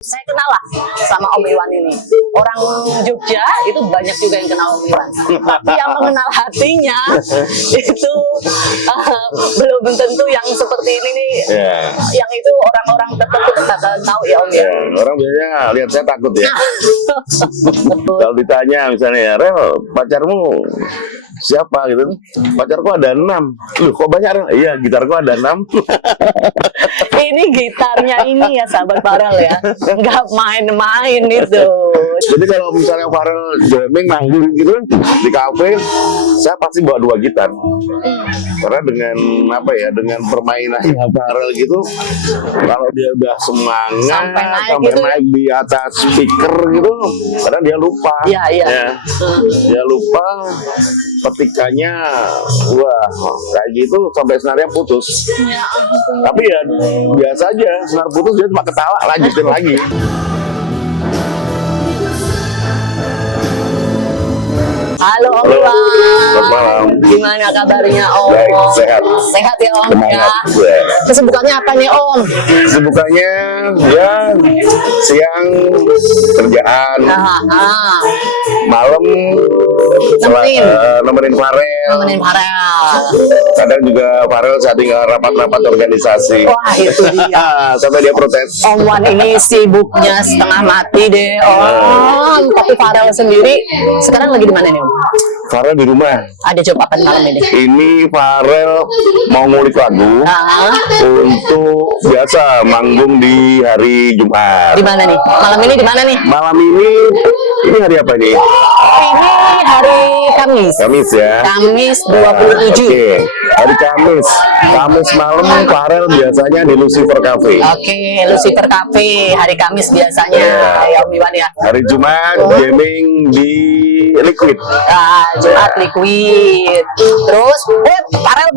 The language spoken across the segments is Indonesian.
Saya kenal lah sama Om Iwan ini. Orang Jogja itu banyak juga yang kenal Om Iwan. Tapi yang mengenal hatinya itu belum tentu yang seperti ini nih. Yeah. Yang itu orang-orang tertentu bakal tahu ya Om ya. Yeah. Orang biasanya lihat saya takut ya. Kalau ditanya misalnya, Rel, pacarmu siapa gitu? Pacarku ada 6. Loh, kok banyak? Iya, gitarku ada 6. Ini gitarnya ini ya sahabat Farel ya, nggak main-main itu. Jadi kalau misalnya Farel jamming manggung gitu di kafe, saya pasti bawa 2 gitar. Karena dengan apa ya, dengan permainannya Farel gitu, kalau dia udah semangat Sampai naik sampai gitu naik di atas speaker gitu, kadang dia lupa. Iya, iya. Ya. Dia lupa petikannya, wah kayak gitu sampai senarnya putus. Ya ampun. Tapi ya biasa aja, senar putus dia cuma ketawa, lanjutin lagi. Halo Om Halo, Iwan. selamat malam. Gimana kabarnya Om? Baik, sehat. Sehat ya Om Semangat. ya. Ya. Kesibukannya apa nih Om? Kesibukannya ya siang kerjaan, malam Nemenin. nemenin Farel. Nemenin Farel. Kadang juga Farel saat tinggal rapat-rapat organisasi. Wah itu dia. Sampai dia protes. Om Wan ini sibuknya setengah mati deh Om. Tapi Farel sendiri sekarang lagi di mana nih Om? Farel di rumah. Ada job apa malam ini? Ini Farel mau ngulik lagu untuk biasa manggung di hari Jumat. Di mana nih? Malam ini di mana nih? Malam ini hari apa ini? Ini hari Kamis. Kamis ya. Kamis 27. Oke, hari Kamis. Kamis malam Farel biasanya di Lucifer Cafe. Oke, Lucifer Cafe hari Kamis biasanya ya Om Iwan ya. Hari Jumat jamming di Liquid. Jumat Liquid. Terus Farel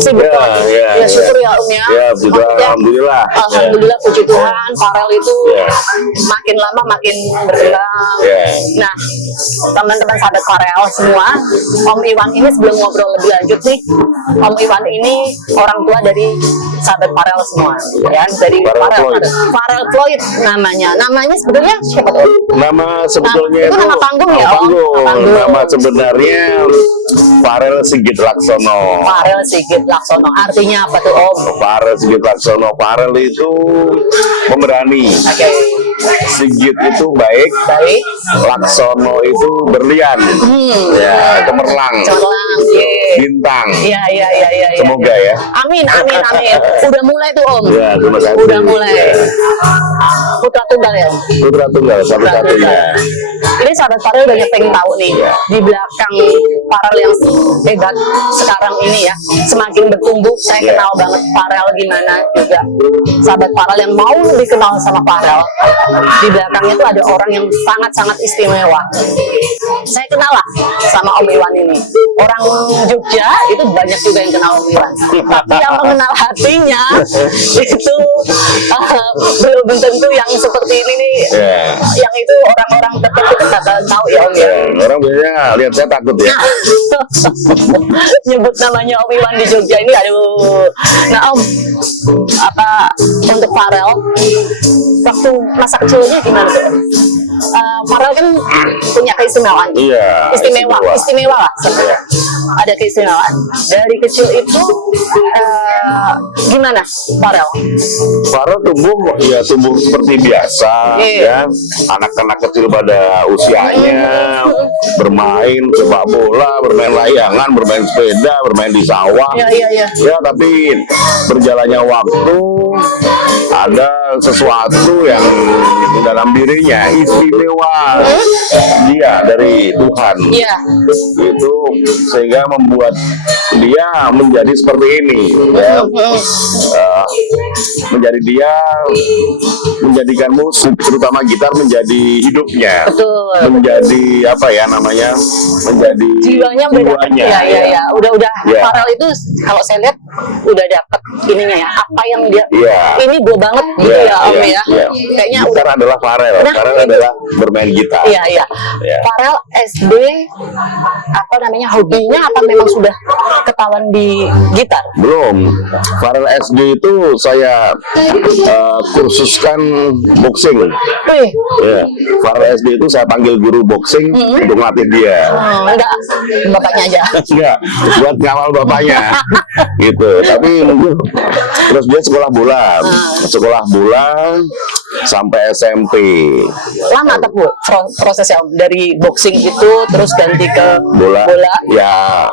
sibuk Ya, banget. ya, Ya syukur ya Om ya. Ya, puji Tuhan, Maksudnya, alhamdulillah. Alhamdulillah puji Tuhan Farel itu Ya. makin lama makin berkembang. Ya. Nah, teman-teman sahabat Farel semua, Om Iwan ini sebelum ngobrol lebih lanjut nih, Om Iwan ini orang tua dari sahabat Farel semua, ya, dari Farel Floyd namanya. Namanya sebetulnya siapa tuh? Nama sebetulnya itu nama panggung ya, Om? panggung. Panggung. Nama sebenarnya Farel Sigit Laksono. Farel Sigit Laksono. Artinya apa tuh Om? Farel Sigit Laksono. Farel itu pemberani. Oke. Sigit itu baik. Baik. Laksono itu berlian. Ya, cemerlang. Cemerlang. Bintang. Iya. Semoga ya. Amin. Udah mulai tuh Om. Ya, terima kasih. Udah mulai. Ya. Putra tunggal ya Om. Putra tunggal satu-satunya. Ini sahabat Farel banyak pengen tahu nih di belakang Farel yang hebat sekarang ini ya, semakin bertumbuh. Saya kenal banget Farel gimana juga. Sahabat Farel yang mau lebih kenal sama Farel, di belakangnya tuh ada orang yang sangat-sangat istimewa. Saya kenal lah sama Om Iwan ini. Orang Jogja itu banyak juga yang kenal Om Iwan. Tapi yang mengenal hatinya itu belum tentu yang seperti ini nih. Ya. Yang itu orang-orang tertentu bakal tahu ya Om ya. Ya, orang biasanya lihat saya takut ya. Nyebut namanya Om Iwan di Jogja ini, aduh. Nah Om, apa untuk Farel waktu masa kecilnya gimana tuh? Farel kan punya keistimewaan. Iya. Istimewa lah. Ada keistimewaan. Dari kecil itu gimana Farel? Farel tumbuh seperti biasa ya. Anak-anak kecil pada usianya bermain sepak bola, bermain layangan, bermain sepeda, bermain di sawah. Iya. Ya, tapi berjalannya waktu ada sesuatu yang dalam dirinya istimewa dia dari Tuhan. Iya. Itu sehingga membuat dia menjadi seperti ini ya. Menjadikan musik terutama gitar menjadi hidupnya. Betul. Menjadi apa ya namanya, menjadi jiwanya beda. Iya. Udah Ya. Farel itu kalau saya lihat udah dapet ininya ya, apa yang dia ini gue banget gitu ya Om ya. Kayaknya gitar adalah Farel. Farel adalah bermain gitar. Iya. Farel SD apa namanya, hobinya apa memang sudah ketahuan di gitar? Belum. Farel SD itu saya kursuskan boxing. Wih, Ya, Farel SD itu saya panggil guru boxing untuk melatih dia. enggak, bapaknya aja. Enggak, buat ngawal bapaknya. Gitu. Tapi mungkin terus dia sekolah bola sampai SMP. Lama tak Bu prosesnya Om? Dari boxing itu terus ganti ke Bola. bola. Ya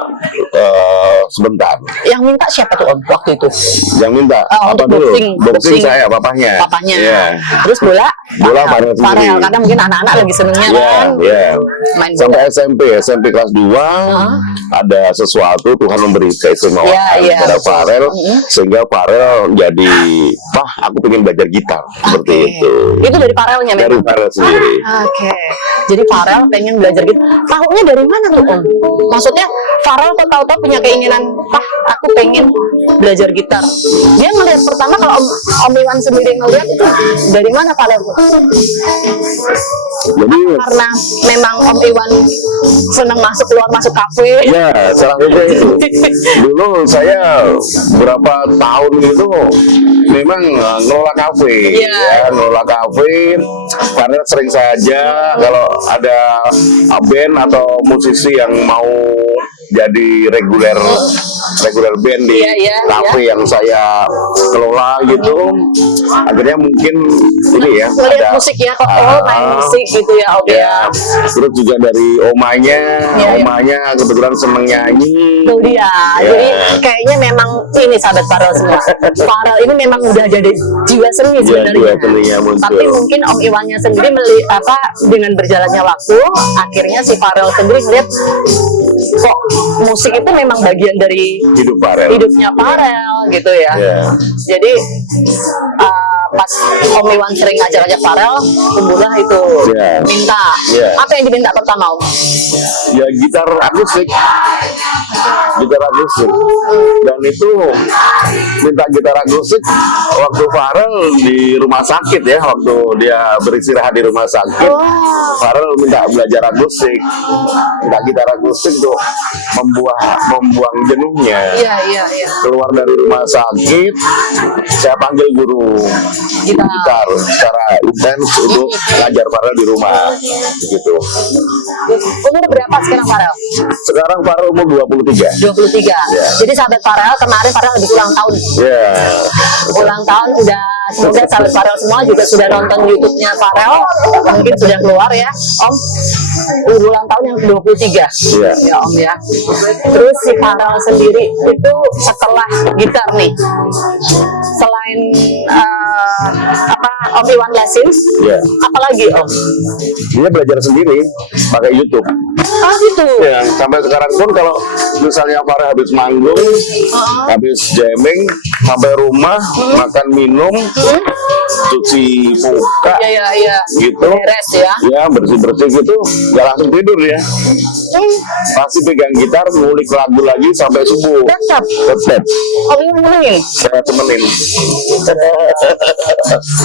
sebentar. Yang minta siapa tuh Om waktu itu? Yang minta Untuk apa dulu? boxing saya, papahnya. Papanya. Iya. Terus bola? Bola Farel sendiri. Farel, karena mungkin anak-anak lagi senengnya Iya, kan. iya. Main Sampai bola. SMP kelas 2 ada sesuatu Tuhan memberi keistimewaan Iya. kepada Farel sehingga Farel jadi, "Pak, aku pengen belajar gitar." Seperti Oke. itu. Itu dari Farelnya Dari memang. Farel sendiri. Oke. Jadi Farel pengen belajar gitar. Tahunya dari mana tuh Om? Maksudnya Farel kok tahu-tahu punya keinginan, "Pak, aku pengen belajar gitar." Dia ngelihat pertama kalau Om Iwan sendiri ngelihat itu dari mana Farel? Jadi Karena memang Om Iwan senang masuk kafe. ya, salah satu itu. Dulu saya berapa tahun itu memang ngelola kafe. Iya. Ya, ngelola kafe. Karena sering saja kalau ada band atau musisi yang mau jadi reguler band di Iya, kafe yang saya kelola gitu. Akhirnya mungkin ini ya Ngelihat musik ya, kok main musik gitu ya Om ya. ya, terus juga dari omanya, Iya. omanya kebetulan seneng nyanyi. Tuh dia. Ya. Jadi kayaknya memang ini sahabat Farel semua. Farel ini memang udah jadi jiwa seni Ya, sebenarnya. jiwa seninya muncul. Tapi mungkin Om Iwannya sendiri dengan berjalannya waktu, akhirnya si Farel sendiri ngeliat kok musik itu memang bagian dari Hidup Farel. hidupnya Farel gitu ya. Ya. Jadi pas Om Iwan sering ngajak-ngajak Farel, tumbuhlah itu Ya. minta. Ya. Apa yang diminta pertama Om? Ya gitar akustik. Gitar akustik. Dan itu minta gitar akustik waktu Farel di rumah sakit ya, waktu dia beristirahat di rumah sakit. Farel minta belajar akustik, minta gitar akustik untuk membuang jenuhnya. Iya. Keluar dari rumah sakit, saya panggil guru gitar secara intens untuk ngajar Farel di rumah, gitu. Umur berapa sekarang Farel? Sekarang Farel umur 23. 23. Jadi sahabat Farel kemarin Farel habis ulang tahun. Ya, Ulang tahun udah, semoga sahabat Farel semua juga sudah nonton YouTube-nya Farel, mungkin sudah keluar ya Om. Ulang tahun yang ke-23. Iya. Ya Om ya. Terus si Farel sendiri itu setelah gitar nih, selain Om Iwan lesin, ya. apalagi Om? Dia belajar sendiri pakai YouTube. Oh gitu. Ya, sampai sekarang pun kalau misalnya Farel habis manggung, habis jamming, sampai rumah, makan minum, cuci muka, Iya. gitu. Beres ya. Ya, bersih-bersih gitu, nggak langsung tidur ya. Pasti pegang gitar, ngulik lagu lagi sampai subuh. Tetap. Tetap. Om Iwan nemenin. Saya temenin.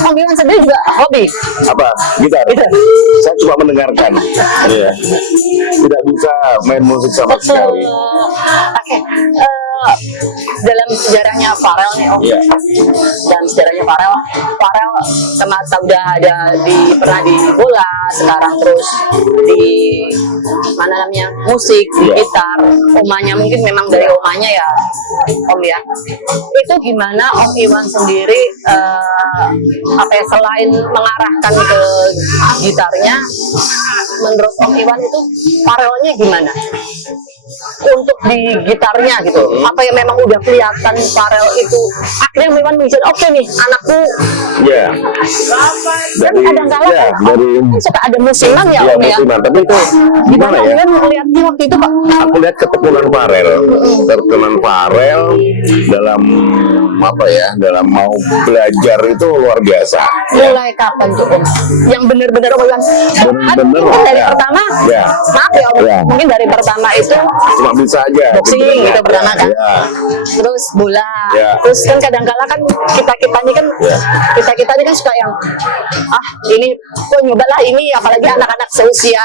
Om Iwan sendiri juga hobi. Apa? Gitar? Gitar. Saya cuma mendengarkan. Iya. Tidak bisa main musik sama sekali. Oke. Dalam sejarahnya Farel nih Om. Iya. Dalam sejarahnya Farel kemarin udah ada pernah di bola, sekarang terus di mana namanya musik, di Iya. gitar. Omanya mungkin memang dari omanya ya Om ya. Itu gimana Om Iwan sendiri selain mengarahkan ke gitarnya, menurut Om Iwan itu Farelnya gimana? Untuk di gitarnya gitu, apa yang memang udah kelihatan Farel itu akhirnya memang mikir oke nih anakku Ya. kan kadang-kala ya, kan suka ada musiman ya Iya, Om ya. musiman. Tapi itu Gimana gimana ya? Om melihatnya waktu itu Pak? Aku lihat ketekunan Farel dalam apa ya, dalam mau belajar itu luar biasa. Mulai kapan tuh Om? Yang benar-benar Om Iwan Bener-bener, mungkin dari ya. pertama, Ya. maaf ya Om, Ya. mungkin dari pertama itu Cuma bisa aja. boxing sebenarnya. gitu pertama kan, Ya. terus bola, Ya. terus kan kadang-kala kan kita ini kan ini kan suka yang ini nyoba lah ini, apalagi anak-anak seusia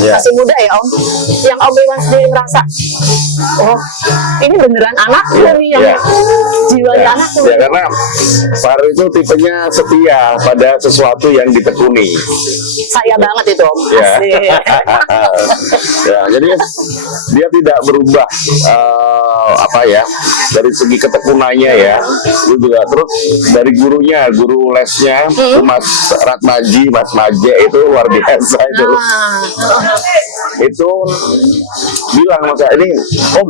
Ya. masih muda ya Om, yang Om Iwan sendiri merasa Oh, ini beneran anakku nih yang Ya. jiwanya anakku. Ya karena Farel itu tipenya setia pada sesuatu yang ditekuni. Saya banget itu Om. Ya. Asik. Ya, jadi dia tidak berubah apa ya dari segi ketekunannya ya. Itu juga terus dari gurunya, guru lesnya itu Mas Ratmaji, Mas Maje itu luar biasa itu. Nah, Itu bilang masa ini Om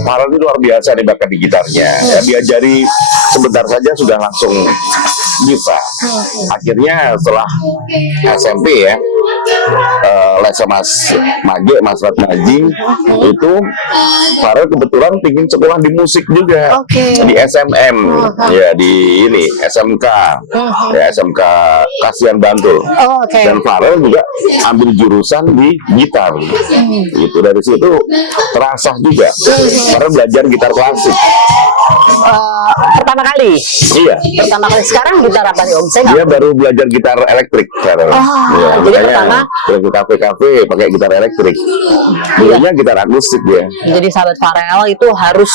Farel ini luar biasa nih bakat di gitarnya. Ya, diajari sebentar saja sudah langsung bisa. Akhirnya setelah SMP ya les sama Mas Mage, Mas Ratmaji itu Farel kebetulan pingin sekolah di musik juga. Oke. Di SMM ya di ini SMK ya SMK Kasihan Bantul. oh, oke. Dan Farel juga ambil jurusan di gitar. Itu dari situ terasa juga. Farel belajar gitar klasik. Pertama kali. Iya. Pertama kali sekarang gitar apa nih Om? Saya nggak. Dia baru belajar gitar elektrik Farel. Ya, jadi makanya ke kafe-kafe pakai gitar elektrik. Dulunya gitar akustik dia. Jadi sahabat Farel itu harus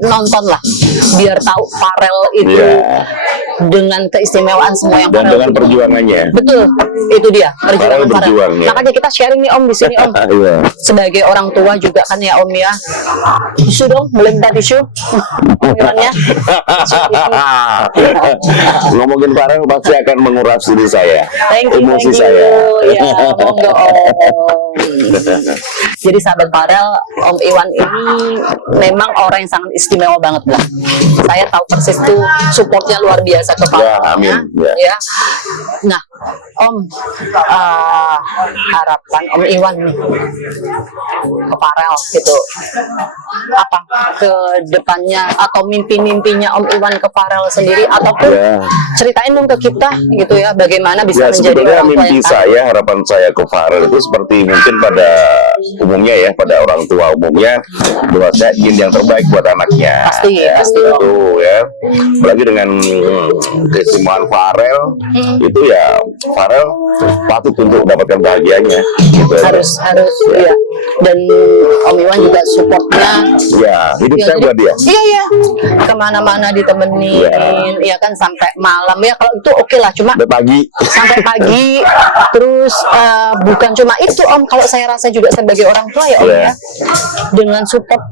nonton lah, biar tahu Farel itu Iya. dengan keistimewaan semua yang Dan Farel dengan punya. perjuangannya. Betul, itu dia perjuangan Farel Farel. berjuang, ya. Makanya kita sharing nih Om di sini Om. Iya. Sebagai orang tua juga kan ya Om ya. Tisu dong, boleh minta tisu? Panggilannya. Ngomongin Farel pasti akan menguras diri saya, Thank you, emosi thank you. saya. Ya, monggo Om. Jadi sahabat Farel, Om Iwan ini memang orang yang sangat istimewa banget lah. Saya tahu persis tuh supportnya luar biasa ke Farel. Ya, amin. Ya. Ya. Nah, Om, harapan Om Iwan nih ke Farel gitu. Apa ke depannya atau mimpi-mimpinya Om Iwan ke Farel sendiri ataupun Ya. ceritain dong ke kita gitu ya bagaimana bisa Ya menjadi sebetulnya orang tua mimpi yang saya, harapan saya ke Farel itu seperti mungkin pada umumnya ya, pada orang tua umumnya, bahwa saya ingin yang terbaik buat anaknya. Pasti, ya, pasti. itu ya. Apalagi dengan keistimewaan Farel, itu ya Farel patut untuk mendapatkan bahagianya. Gitu. harus ya. Dan Om Iwan juga supportnya Ya, hidup ya, saya jadi- buat dia. iya kemana-mana ditemenin ya kan sampai malam ya kalau itu oke lah cuma Sampai pagi. sampai pagi terus bukan cuma itu Om kalau saya rasa juga sebagai orang tua ya Om Iya. ya dengan support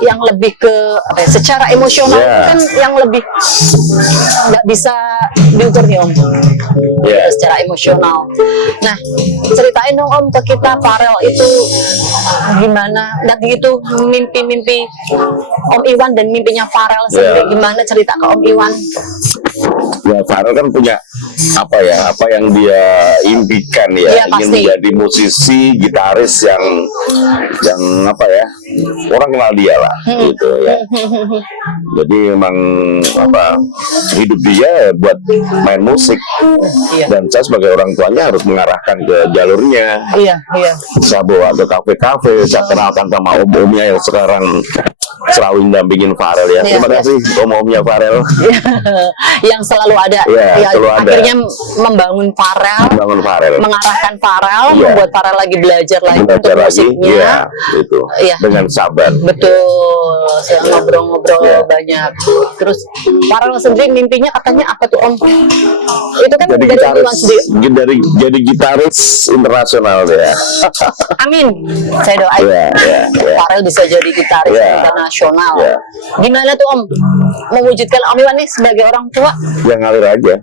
yang lebih ke apa ya, secara emosional Iya. kan yang lebih nggak bisa diukur nih Om. Ya. Secara emosional. Nah, ceritain dong Om ke kita Farel itu gimana dan itu mimpi-mimpi Om Iwan dan mimpinya Farel sendiri Ya. gimana cerita ke Om Iwan? Ya Farel kan punya apa yang dia impikan ya, Iya, ingin pasti. menjadi musisi gitaris yang apa ya, orang kenal dia lah gitu ya. Jadi memang apa hidup dia buat main musik. Iya. Dan saya sebagai orang tuanya harus mengarahkan ke jalurnya. Iya. Saya bawa ke kafe-kafe, saya kenalkan sama om-omnya yang sekarang selalu dampingin Farel ya. Iya, Terima iya. kasih om-omnya Farel. Yang selalu ada Iya, ya, selalu ada. akhirnya membangun Farel, Bangun Farel. mengarahkan Farel, Iya. membuat Farel lagi belajar lagi untuk Belajar lagi, musiknya. ya, itu Iya. dengan sabar. Betul, saya ngobrol-ngobrol Iya. banyak. Terus Farel sendiri mimpinya katanya apa tuh Om? Itu kan Jadi dari Iwan sendiri. gitaris, jadi gitaris internasional ya. Amin. Saya doain Iya. Farel bisa jadi gitaris Iya. internasional. Iya. Gimana tuh Om mewujudkan Om Iwan nih sebagai orang tua? Ya ngalir aja.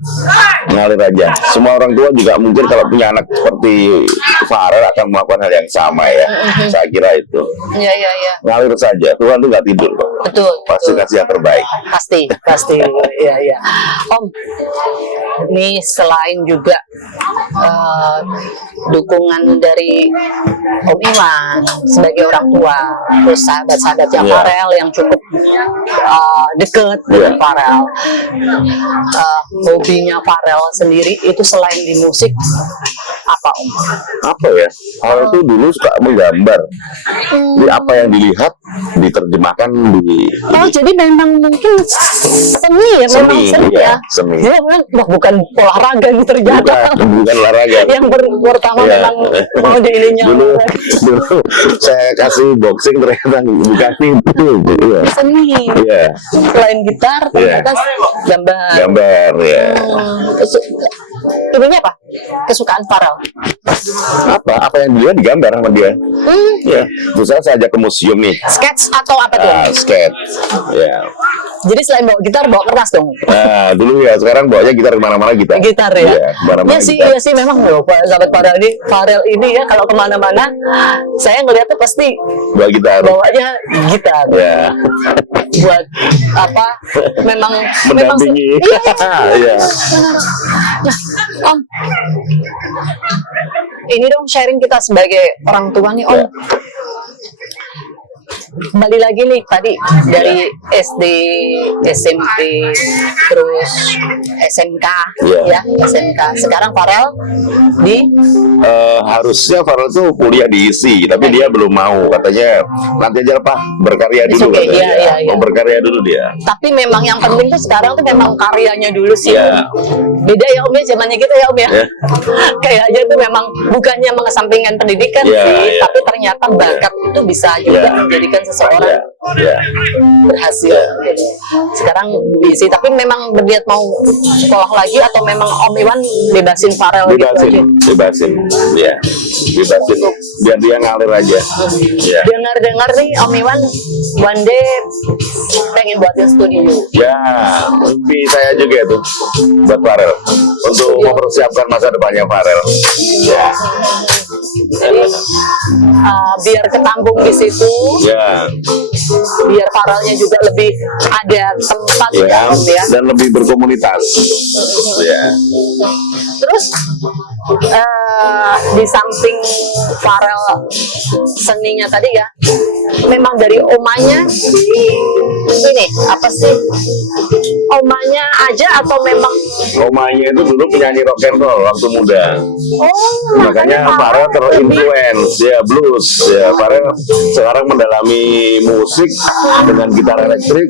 Semua orang tua juga mungkin kalau punya anak seperti Farel akan melakukan hal yang sama ya. Saya kira itu. Iya. Ngalir saja. Tuhan tuh nggak tidur kok. Betul. Pasti betul. kasih yang terbaik. Pasti. Iya. Om, ini selain juga dukungan dari Om Iwan sebagai orang tua, terus sahabat-sahabatnya Iya. Farel yang cukup deket dengan Iya. Farel, hobinya Farel sendiri itu selain di musik apa apa ya? Farel tuh dulu suka menggambar. Di apa yang dilihat diterjemahkan di Oh, jadi memang mungkin seni ya, memang seni iya, ya. seni. Dia bilang, wah bukan olahraga nih ternyata. bukan olahraga. Yang pertama Iya. memang mau di ininya. dulu saya kasih boxing ternyata bukan itu gitu ya. Seni. Iya, Selain gitar, ternyata gambar. gambar ya. Ininya apa? Kesukaan Farel. Apa yang dia digambar sama dia. Ya, misalnya saya ajak ke museum nih, Sketch atau apa tuh? sketch. Ya. Jadi selain bawa gitar, bawa kertas dong. Nah, dulu ya, sekarang bawanya gitar kemana-mana gitar. Gitar ya. Iya, kemana-mana Iya sih, gitar. iya sih memang loh, Pak sahabat Farel ini ya kalau kemana-mana, saya ngeliat tuh pasti Bawa gitar. bawanya gitar. Ya, Buat apa? Memang mendampingi. Iya. Iya. Nah, Om, ini dong sharing kita sebagai orang tua nih, Om. Ya. Kembali lagi nih tadi dari SD, SMP, terus SMK, Iya. ya SMK. Sekarang Farel di Harusnya Farel tuh kuliah di ISI, tapi dia belum mau. Katanya nanti aja Pak, berkarya It's dulu. okay, katanya. iya, iya. Mau berkarya dulu dia. tapi memang yang penting tuh sekarang tuh memang karyanya dulu sih. Iya. Om. Beda ya Om ya, zamannya kita ya Om ya. Iya. Kayaknya tuh memang bukannya mengesampingkan pendidikan Iya, sih, iya. tapi ternyata bakat itu bisa juga Iya. menjadikan seseorang Ya, ya. berhasil. Gitu. Sekarang busy, tapi memang berniat mau sekolah lagi atau memang Om Iwan bebasin Farel gitu aja? Bebasin, ya, bebasin. Biar dia ngalir aja. Ya, Dengar-dengar nih Om Iwan one day pengen buatin studio. ya, mimpi saya juga itu buat Farel untuk mempersiapkan masa depannya Farel. Ya, Jadi biar ketampung di situ, ya, biar Farelnya juga lebih ada tempat ya, ya, Om ya. dan lebih berkomunitas. Ya, Terus di samping Farel seninya tadi ya, memang dari omanya ini apa sih? Omanya aja atau memang Omanya itu dulu penyanyi rock and roll waktu muda. Makanya Farel Farel terinfluence ya blues ya. Farel sekarang mendalami musik dengan gitar elektrik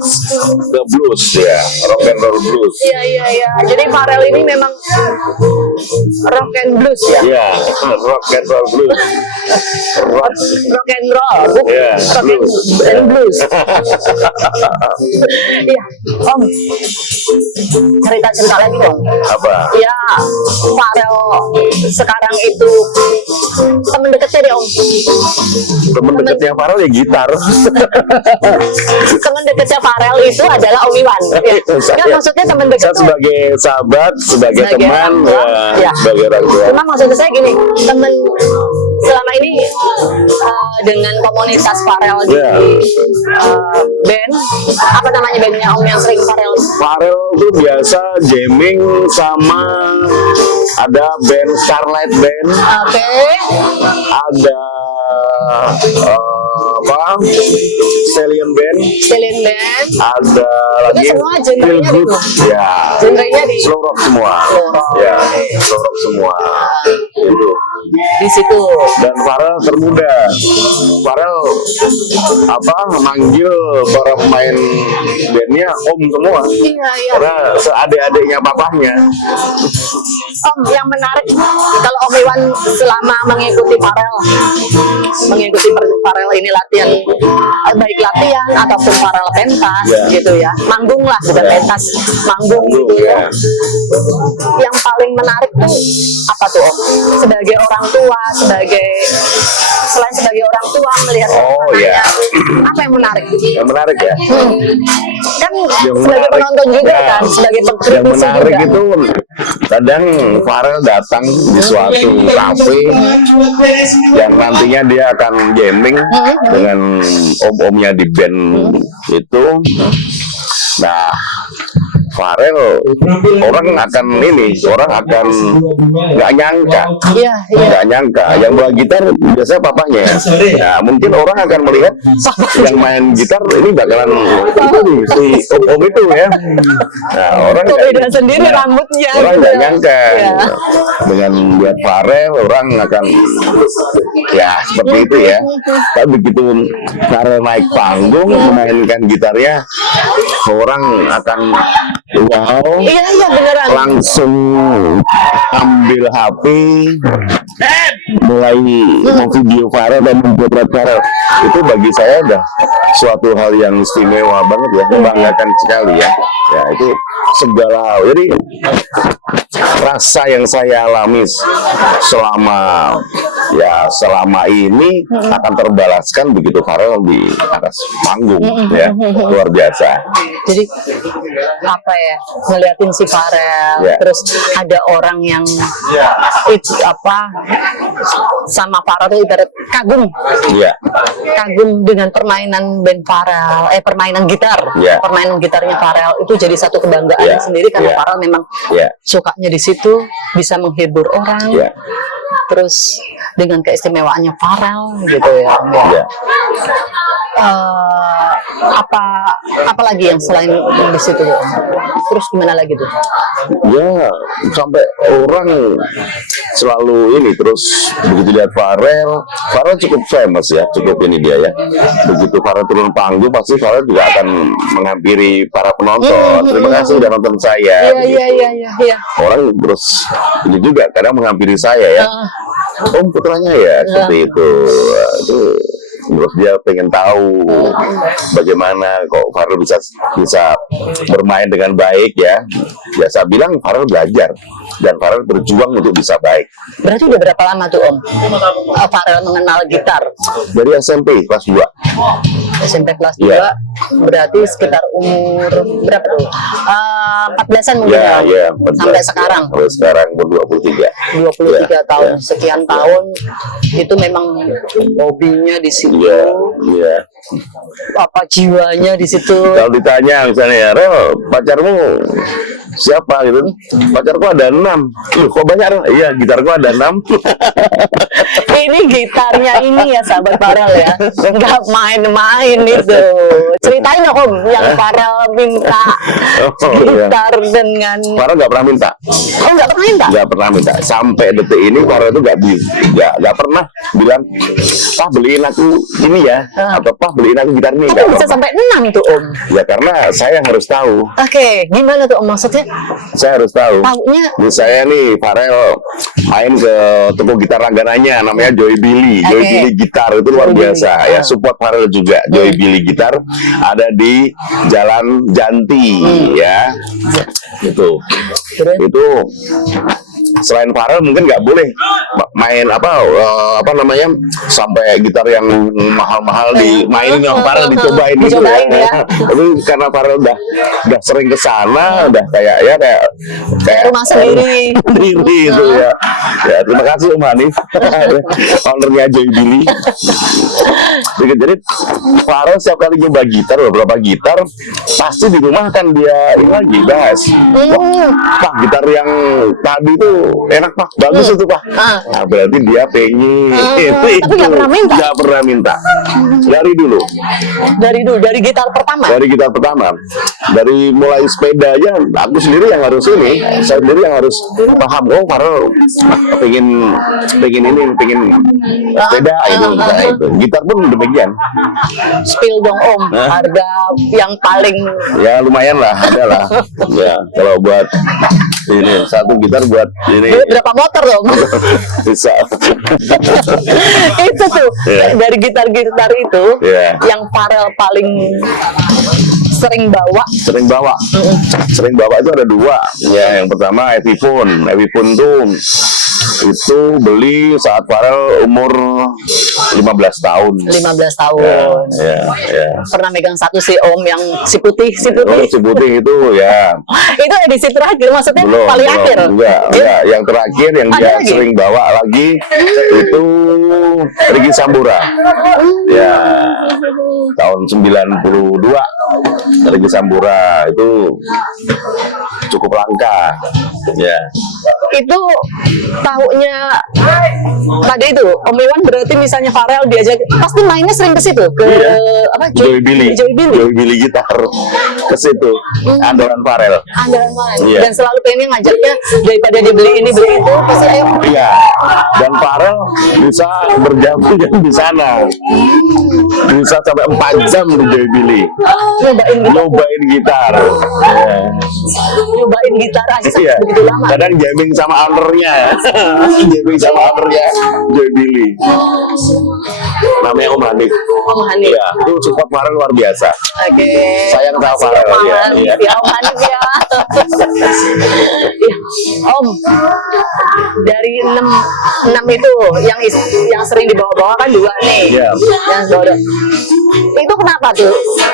ke blues ya, rock and roll blues. Iya. Jadi Farel ini memang rock and blues ya. Ya, rock and roll blues. Rock and roll, Iya, rock blues. and blues. Iya, Om. Cerita lagi dong. Apa? Ya, Farel sekarang itu temen deketnya deh Om. Temen deketnya Farel ya gitar. Temen deketnya Farel itu adalah Om Iwan. Ya. Nggak, maksudnya temen deket Saya tuh. sebagai sahabat, sebagai Sebagai teman, orang tua, ya. sebagai orang tua. Cuma maksudnya saya gini, temen selama ini dengan komunitas Farel di Ya. band, apa namanya bandnya Om yang sering Farel? Farel tuh biasa jamming sama ada band Starlight Band, Oke. ada apa Stallion Band, Stallion Band. ada Itu lagi semua genrenya Feel Good. di- Ya, Genrenya di slow rock semua. Slow rock. Ya, slow rock semua. Itu. di situ. Dan Farel termuda. Farel apa manggil para pemain bandnya Om semua. Iya. Karena seadik-adiknya papahnya. Om, yang menarik kalau Om Iwan selama mengikuti Farel ini latihan, baik latihan ataupun Farel pentas Ya. gitu ya, manggung lah bukan Ya. pentas, manggung gitu ya. Yang paling menarik tuh apa tuh Om? Sebagai orang tua, selain sebagai orang tua melihat Oh, anaknya, ya. apa yang menarik? Yang menarik ya. Kan Yang sebagai menarik. penonton juga Ya. kan, sebagai Yang pengkritisi menarik juga. itu kadang Farel datang di suatu kafe yang nantinya dia akan jamming dengan om-omnya di band itu. Nah, Farel, orang akan nggak nyangka, Iya, iya. nggak nyangka. Yang bawa gitar biasanya papanya. Nah, mungkin orang akan melihat yang main gitar ini bakalan itu nih, si om itu ya. Nah, orang Kok beda sendiri rambutnya. orang gitu. nggak nyangka. Iya. Dengan buat Farel, orang akan ya seperti itu ya. Tapi begitu Farel naik panggung memainkan gitarnya, orang akan wow, Iya, iya beneran. langsung ambil HP, mulai memvideo Farel dan membuat Farel. Itu bagi saya udah suatu hal yang istimewa banget ya, membanggakan sekali ya. Ya itu segala hal. Jadi rasa yang saya alami selama ini akan terbalaskan begitu Farel di atas panggung ya, luar biasa. Jadi apa ya, ngeliatin si Farel, Ya. terus ada orang yang sama Farel tuh ibarat kagum Iya, dengan permainan band Farel, permainan gitar, Ya. permainan gitarnya Farel itu jadi satu kebanggaan Ya. sendiri karena Ya. Farel memang Ya. sukanya di situ, bisa menghibur orang, Ya. terus dengan keistimewaannya Farel gitu ya. ya. Apa lagi yang selain di situ? Terus gimana lagi tuh? Ya, sampai orang selalu ini terus begitu lihat Farel cukup famous ya, cukup ini dia ya. Begitu Farel turun panggung, pasti Farel juga akan menghampiri para penonton. Terima kasih udah nonton saya. Iya. Orang terus ini juga kadang menghampiri saya ya. Om putranya ya, seperti itu. Itu terus dia pengen tahu bagaimana kok Farel bisa bermain dengan baik ya. Ya saya bilang Farel belajar dan Farel berjuang untuk bisa baik. Berarti udah berapa lama tuh Om Farel mengenal gitar? Dari SMP kelas 2. SMP kelas 2, Iya. berarti sekitar umur berapa tuh? 14-an mungkin Ya, ya? 14. Sampai sekarang? Sampai sekarang umur 23. 23 Ya, tahun, ya. sekian tahun itu memang hobinya di situ, Iya. apa jiwanya di situ. Kalau ditanya misalnya ya, Rel, pacarmu siapa gitu? Pacarku ada 6. Kok banyak? Rel? Iya, gitarku ada 6. Ini gitarnya ini ya sahabat Farel ya, nggak main-main itu. Ceritain dong Om, yang Farel minta Iya. gitar dengan Farel nggak pernah minta. nggak pernah minta. Nggak pernah minta. Sampai detik ini Farel itu nggak pernah bilang, Pak beliin aku ini ya, atau Pak beliin aku gitar ini. Tapi Nggak bisa pernah. sampai 6 tuh Om. Ya karena saya yang harus tahu. Oke, gimana tuh Om maksudnya? Saya harus tahu. Taunya Misalnya nih Farel main ke toko gitar langganannya namanya Joy Billy. Joy Oke. Billy gitar itu luar Joy Billy. biasa ya. Support Farel juga. Joy Billy gitar ada di Jalan Janti ya. Itu. Terus? Itu selain Farel mungkin nggak boleh main apa namanya sampai gitar yang mahal-mahal dimainin sama Farel, dicobain gitu Dicobain ya. Tapi karena Farel udah sering ke sana, udah kayak rumah sendiri. sendiri itu ya. Ya terima kasih Om Hanif, ownernya Joy Billy. Jadi Farel setiap kali nyoba gitar, beberapa gitar, pasti di rumah kan dia ini lagi bahas. Wah, Pak gitar yang tadi tuh enak Pak, bagus itu Pak. Nah, berarti dia pengen. Tapi nggak pernah minta? Nggak pernah minta. Dari dulu. dari gitar pertama. Dari gitar pertama, dari mulai sepeda aja, aku sendiri yang harus ini, saya sendiri yang harus paham. Oh, Farel pengen sepeda itu, nah, itu. Gitar pun demikian. Spill dong Om, harga yang paling Ya lumayan lah, ada lah. Ya kalau buat ini satu gitar buat ini berapa motor dong? bisa. Itu tuh Iya. dari gitar-gitar itu Iya. yang Farel paling sering bawa. Sering bawa itu ada 2 ya. Yang pertama Epiphone tuh Itu beli saat Farel umur 15 tahun. 15 tahun. Ya. Pernah megang satu si Om yang si putih. Oh, si putih itu ya. Itu edisi terakhir, maksudnya Belum, paling akhir. Enggak. Yang terakhir yang Ada dia lagi? sering bawa lagi itu Rigi Sambura. Ya, tahun 92 Rigi Sambura itu cukup langka. Ya. Itu tahunya tadi itu Om Iwan berarti misalnya Farel diajak pasti mainnya sering ke situ ke Iya. apa Joy Billy gitar ke situ. Andalan Farel. andalan main Iya. dan selalu pengen ngajaknya daripada dibeli ini beli itu pasti ayo Iya. Dan Farel bisa berjam-jam di sana. Bisa sampai 4 jam di Joy Billy. Nyobain gitar. Ya. nyobain gitar aja Iya. begitu lama. Kadang jamming sama ownernya. Jamming sama ownernya Joy Billy. Namanya Om Hanif. Om Hanif. Iya, itu support Farel luar biasa. Oke. Sayang sama Farel Om ya. Hanif Iya. ya, Om Hanif ya. Iya. Om, dari 6 itu yang sering dibawa-bawa kan 2 nih. Iya. Yang bawa itu kenapa tuh?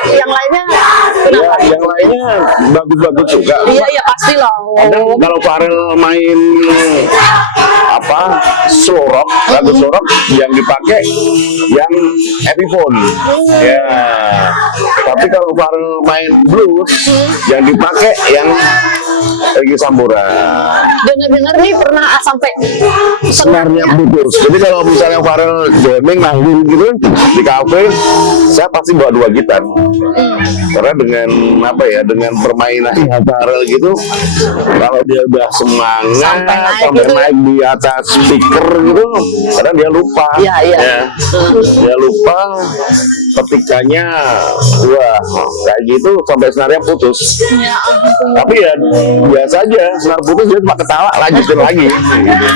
Yang lainnya Ya, kenapa? yang lainnya bagus-bagus juga. Iya pasti lah. Kadang kalau Farel main apa slow rock, lagu slow rock yang dipakai yang Epiphone. Ya. Tapi kalau Farel main blues yang dipakai yang Rigi Sambura. Dengar-dengar nih pernah sampai Senarnya putus. Jadi kalau misalnya Farel jamming manggung gitu di kafe, saya pasti bawa 2 gitar. Karena dengan apa ya, dengan permainannya Farel gitu, kalau dia udah semangat Sampai naik sampai gitu ya. naik di atas speaker gitu, kadang dia lupa. Iya. Ya. Dia lupa petikannya, wah kayak gitu sampai senarnya putus. Ya ampun. Tapi ya biasa aja, senar putus dia cuma ketawa lanjutin lagi. Gitu.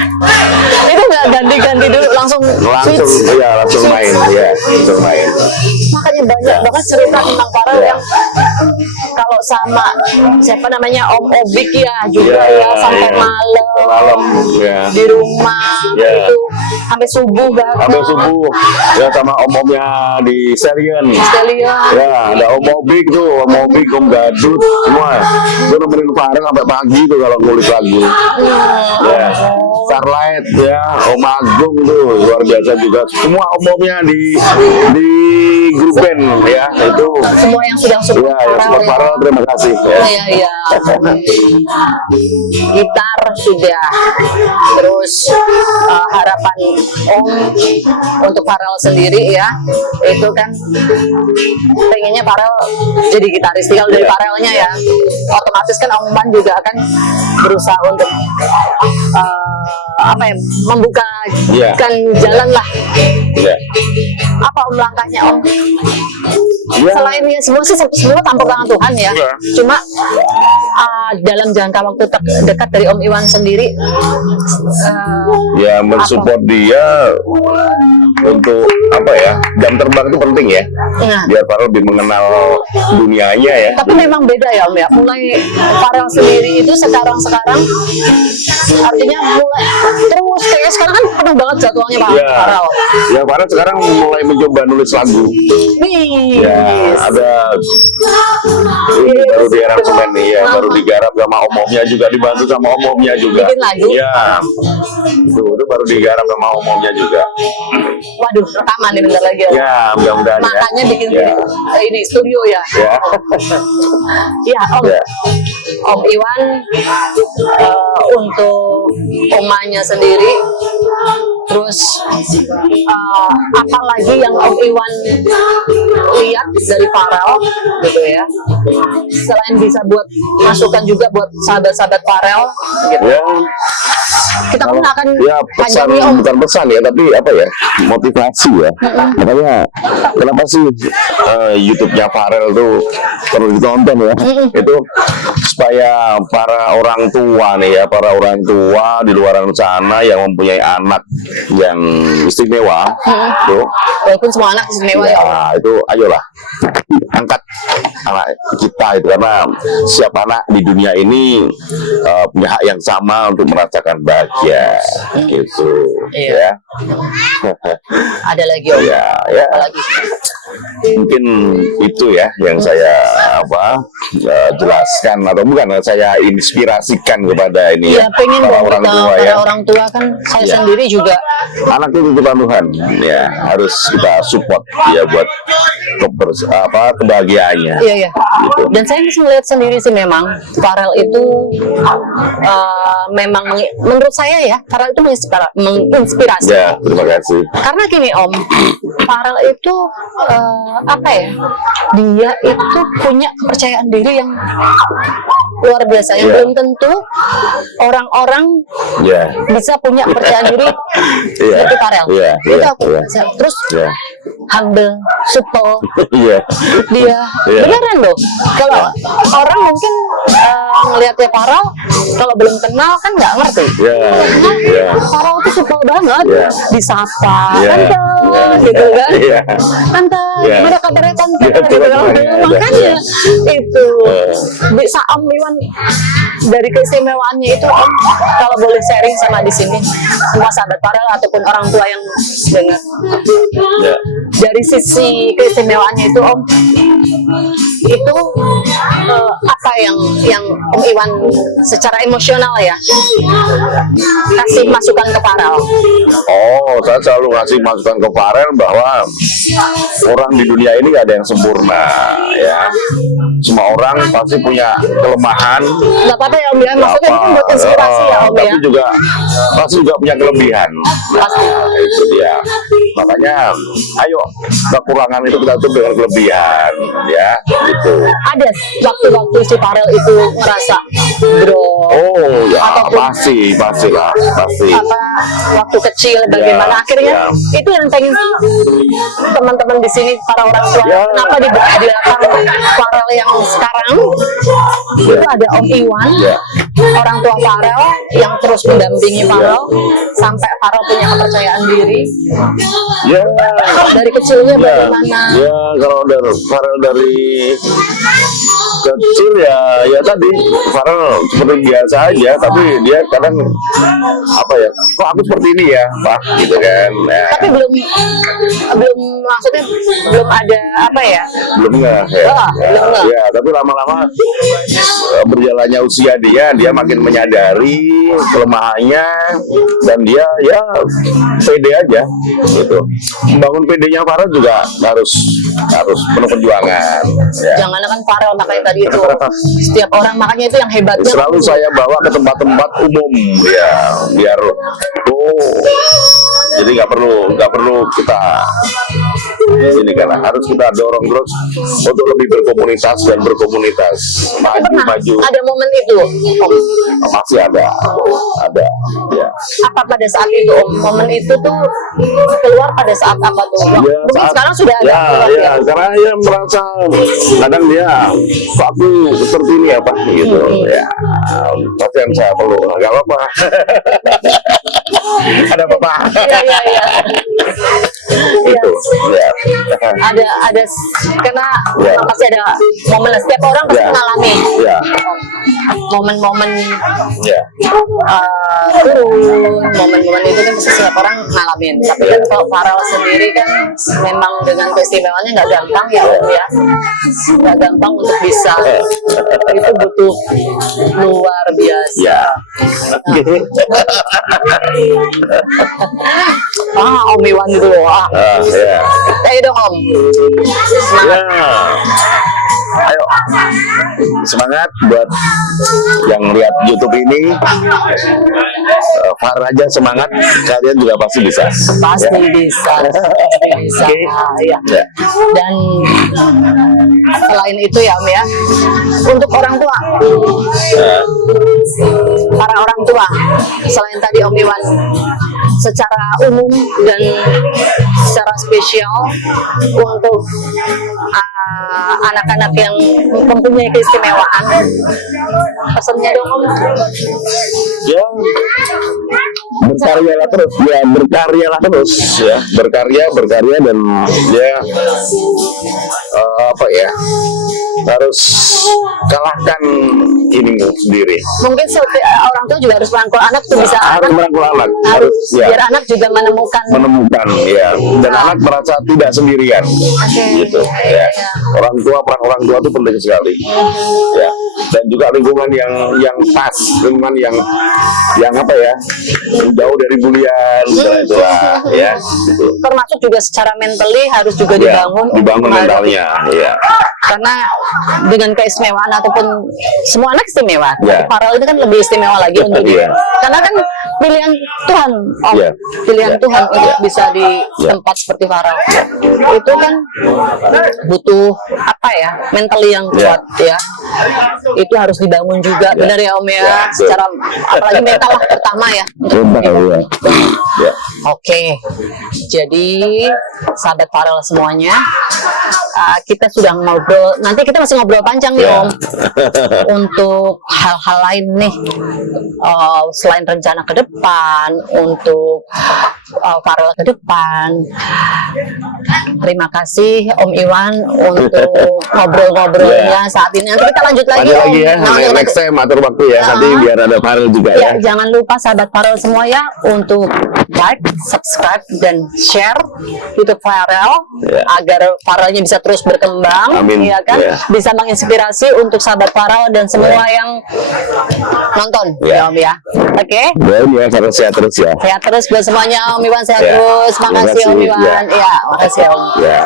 Itu nggak ganti-ganti dulu langsung Langsung, switch. ya langsung main, ya langsung main. Makanya banyak banget cerita tentang Farel yang kalau sama siapa namanya Om Obik ya juga Ya, ya sampai ya. malam Malam, ya. di rumah Ya. itu sampai subuh banget. Sampai subuh, ya sama om-omnya di Serian. Sekalian. Ya, ada Om Obik tuh, Om Obik, Om Gadut, semua. Gue nemenin Farel sampai pagi tuh kalau ngulik lagu. Ya, Starlight ya, Om Agung tuh luar biasa juga. Semua om-omnya di grup band ya itu. Semua yang sudah support Ya, ya, support Farel, terima kasih. Ya. Iya. Gitar sudah. Terus harapan Om untuk Farel sendiri ya, itu kan pengennya Farel jadi gitaris. Tinggal dari Farelnya ya, otomatis kan Om Man juga akan berusaha untuk apa ya, membuka jalan lah. Ya. Apa Om langkahnya Om? Ya. Selain ya semua tampuk tangan Tuhan ya. Iya. Cuma dalam jangka waktu terdekat dari Om Iwan sendiri, Ya mensupport dia untuk apa ya, jam terbang itu penting ya. nah, Biar Farel lebih mengenal dunianya ya. tapi memang beda ya Om ya. Mulai Farel sendiri itu sekarang artinya mulai terus kayak sekarang kan penuh banget jadwalnya Pak Ya, Farel. ya Farel sekarang mulai mencoba nulis lagu. Nih, Ya, ada ini baru di aransemen nih ya, baru digarap sama om-omnya juga, dibantu sama om-omnya juga. Bikin lagu? Ya, itu baru digarap sama om-omnya juga. waduh rekaman nih bentar lagi ya. Ya, mudah-mudahan ya. Makanya bikin Ya. ini studio ya. Ya. Iya Om. Ya. Om Iwan untuk omanya sendiri, terus apa lagi yang Om Iwan lihat dari Farel gitu ya, selain bisa buat masukan juga buat sahabat-sahabat Farel gitu. Ya, Kita pun akan ya pesan, panjangin Om. bukan pesan ya, tapi apa ya, motivasi ya. Makanya kenapa sih YouTube-nya Farel tuh perlu ditonton ya. Itu supaya para orang tua nih ya, para orang tua di luar sana yang mempunyai anak yang istimewa, tuh, Walaupun semua anak istimewa ya. ya itu ayolah angkat anak kita itu, karena setiap anak di dunia ini punya hak yang sama untuk merasakan bahagia, gitu, Iya. ya. Ada lagi Om. Ya, ya. Apa lagi? Mungkin itu ya yang saya jelaskan, atau bukan saya inspirasikan kepada ini Iya, pengen para dong orang kita, tua para ya. orang tua kan saya Iya. sendiri juga. Anak itu titipan Tuhan, ya harus kita support ya buat kebahagiaannya. Iya, iya. Gitu. Dan saya bisa melihat sendiri sih memang Farel itu memang menurut saya ya, Farel itu menginspirasi. Ya, terima kasih. Karena gini Om, Farel itu apa ya? Dia itu punya kepercayaan diri yang luar biasa, yang Iya. belum tentu orang-orang Ya, bisa punya kepercayaan diri Iya. seperti Farel. Iya, Itu iya, aku iya. terus ya, humble, supel, iya, dia Iya. beneran loh. Kalau orang mungkin ngelihatnya Farel, kalau belum kenal kan nggak ngerti. ya, ya, Farel itu supel banget, Iya. disapa, Iya. tante, Iya. gitu kan. Iya. Tante, Iya. gimana kabarnya tante? Iya, Gitu kan. iya. Makanya itu Iya. bisa Om Iwan dari keistimewaannya itu Om, kalau boleh sharing sama di sini semua sahabat Farel ataupun orang tua yang dengar. ya. Dari sisi keistimewaannya itu Om, itu apa yang Om Iwan secara emosional ya kasih masukan ke Farel? Oh, saya selalu ngasih masukan ke Farel bahwa orang di dunia ini gak ada yang sempurna, ya. Semua orang pasti punya kelemahan. Nggak apa-apa ya Om ya, maksudnya ini kan buat inspirasi ya Om ya. Tapi juga pasti juga punya kelebihan. Pasti. Itu dia. Makanya, ayo kekurangan itu kita tutup dengan kelebihan, ya. Gitu. Ada waktu-waktu si Farel itu ngerasa drop Oh ya, Ataupun- pasti lah, pasti. apa waktu kecil bagaimana akhirnya ya. itu yang pengen teman-teman di sini para orang tua Ya. kenapa di belakang Farel yang sekarang itu ada Om Iwan Ya. orang tua Farel yang terus mendampingi Farel sampai Farel punya kepercayaan diri Ya. dari kecilnya Ya, bagaimana ya kalau dari Farel dari kecil ya tadi Farel seperti biasa aja, tapi dia kadang apa ya, kok aku seperti ini ya Pak, gitu kan. Ya, tapi belum maksudnya belum ada apa ya belum nggak ya, belum nggak. ya, tapi lama-lama berjalannya usia dia makin menyadari kelemahannya, dan dia ya pede aja gitu. Membangun pedenya Farel juga harus penuh perjuangan, ya. jangan kan Farel makanya tadi itu setiap orang makanya itu yang hebatnya Selalu saya bawa ke tempat-tempat umum ya, biar jadi nggak perlu kita ini, karena harus kita dorong terus untuk lebih berkomunitas dan berkomunitas pernah maju ada momen itu Om, masih ada ya. apa pada saat itu Om momen itu tuh keluar pada saat apa tuh Ya, mungkin sekarang sudah ada keluar ya, karena dia merasa kadang dia kok aku seperti ini ya Pak gitu ya, pasti yang saya perlu nggak apa-apa. Ada apa-apa iya itu ya. ada karena Ya. pasti ada momen setiap orang pasti Ya. mengalami Ya, momen-momen ya, turun momen-momen itu kan pasti setiap orang ngalamin tapi kan kalau Farel sendiri kan memang dengan keistimewaannya nggak gampang ya Om ya nggak gampang untuk bisa itu butuh luar biasa ya. Om Iwan itu loh Ya. ayo dong Om semangat Ya. Ayo semangat buat yang lihat YouTube ini. Farel aja semangat, kalian juga pasti bisa. pasti Ya. bisa Oke. ya. Ya. Dan selain itu ya Om ya untuk orang tua para orang tua selain tadi Om Iwan secara umum dan secara spesial untuk anak-anak yang mempunyai keistimewaan. Pesannya dong Om. Ya, berkaryalah terus, berkarya dan ya apa ya, harus kalahkan inimu sendiri. Mungkin orang tua juga harus merangkul anak tuh bisa Harus merangkul anak, harus ya, biar anak juga menemukan ya, dan anak merasa tidak sendirian, gitu ya. Peran orang tua itu penting sekali, ya, dan juga lingkungan yang pas, lingkungan yang apa ya, jauh dari bulian, itulah ya. Gitu. Termasuk juga secara mentally harus juga Ya, dibangun mentalnya, ya. karena dengan keistimewaan ataupun semua anak istimewa, Ya. tapi Farel ini kan lebih istimewa lagi untuk Iya. karena kan pilihan Tuhan, Om. Iya. Pilihan Iya. Tuhan untuk bisa di Iya. tempat seperti Farel itu kan butuh apa ya, mentally yang Iya. kuat ya. Itu harus dibangun juga, benar ya Om ya, Iya, betul. secara apalagi mental lah pertama ya. Ya. Oke, jadi sahabat Farel semuanya, kita sudah ngobrol. Nanti kita masih ngobrol panjang nih Ya. Om, untuk hal-hal lain nih, selain rencana ke depan, untuk Farel ke depan. Terima kasih Om Iwan untuk ngobrol-ngobrolnya saat ini. Nanti kita lanjut lagi Lanjut Om. lagi ya, Nah, next time atur waktu ya, nanti biar ada Farel juga ya, ya. jangan lupa sahabat Farel semua ya untuk like, subscribe, dan share YouTube Farel Ya. agar Farelnya bisa terus berkembang, Amin. ya kan? Ya. Bisa menginspirasi untuk sahabat Farel dan semua yang nonton, Ya. ya Om ya. Oke, Ya, harus sehat terus ya. sehat terus buat semuanya Om Iwan, sehat Ya. terus. Makasih Terima Om kasih. Iwan. Ya, makasih Om. Ya.